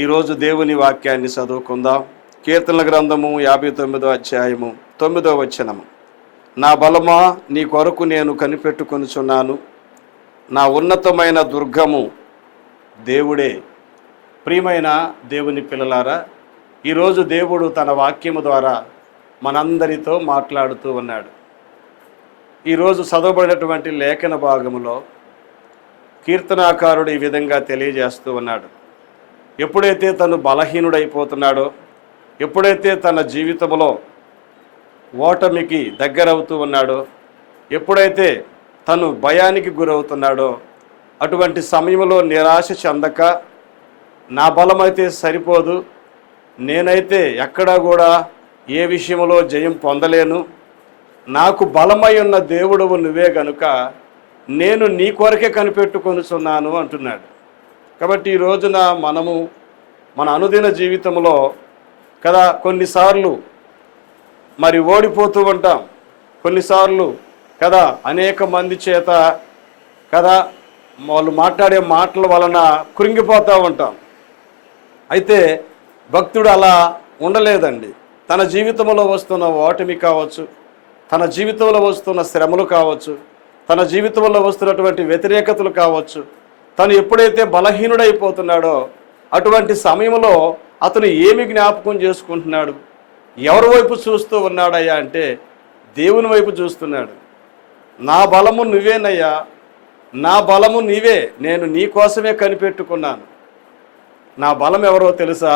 ఈరోజు దేవుని వాక్యాన్ని చదువుకుందాం. కీర్తనల గ్రంథము 59వ అధ్యాయము 9వ వచనము. నా బలమా, నీ కొరకు నేను కనిపెట్టుకొనుచున్నాను, నా ఉన్నతమైన దుర్గము దేవుడే. ప్రియమైన దేవుని పిల్లలారా, ఈరోజు దేవుడు తన వాక్యము ద్వారా మనందరితో మాట్లాడుతూ ఉన్నాడు. ఈరోజు చదవబడినటువంటి లేఖన భాగములో కీర్తనాకారుడు ఈ విధంగా తెలియజేస్తూ ఉన్నాడు. ఎప్పుడైతే తను బలహీనుడైపోతున్నాడో, ఎప్పుడైతే తన జీవితంలో ఓటమికి దగ్గరవుతూ ఉన్నాడో, ఎప్పుడైతే తను భయానికి గురవుతున్నాడో, అటువంటి సమయంలో నిరాశ చెందక, నా బలమైతే సరిపోదు, నేనైతే ఎక్కడా కూడా ఏ విషయంలో జయం పొందలేను, నాకు బలమై ఉన్న దేవుడవు నువ్వే గనుక నేను నీ కొరకే కనిపెట్టుకొనుచున్నాను అంటున్నాడు. కాబట్టి ఈ రోజున మనము మన అనుదిన జీవితంలో కదా కొన్నిసార్లు మరి ఓడిపోతూ ఉంటాం, కొన్నిసార్లు కదా అనేక మంది చేత కదా వాళ్ళు మాట్లాడే మాటల వలన కృంగిపోతూ ఉంటాం. అయితే భక్తుడు అలా ఉండలేదండి. తన జీవితంలో వస్తున్న ఓటమి కావచ్చు, తన జీవితంలో వస్తున్న శ్రమలు కావచ్చు, తన జీవితంలో వస్తున్నటువంటి వ్యతిరేకతలు కావచ్చు, తను ఎప్పుడైతే బలహీనుడైపోతున్నాడో అటువంటి సమయంలో అతను ఏమి జ్ఞాపకం చేసుకుంటున్నాడు? ఎవరి వైపు చూస్తూ ఉన్నాడయ్యా అంటే దేవుని వైపు చూస్తున్నాడు. నా బలము నువ్వేనయ్యా, నా బలము నీవే, నేను నీ కోసమే కనిపెట్టుకున్నాను. నా బలం ఎవరో తెలుసా?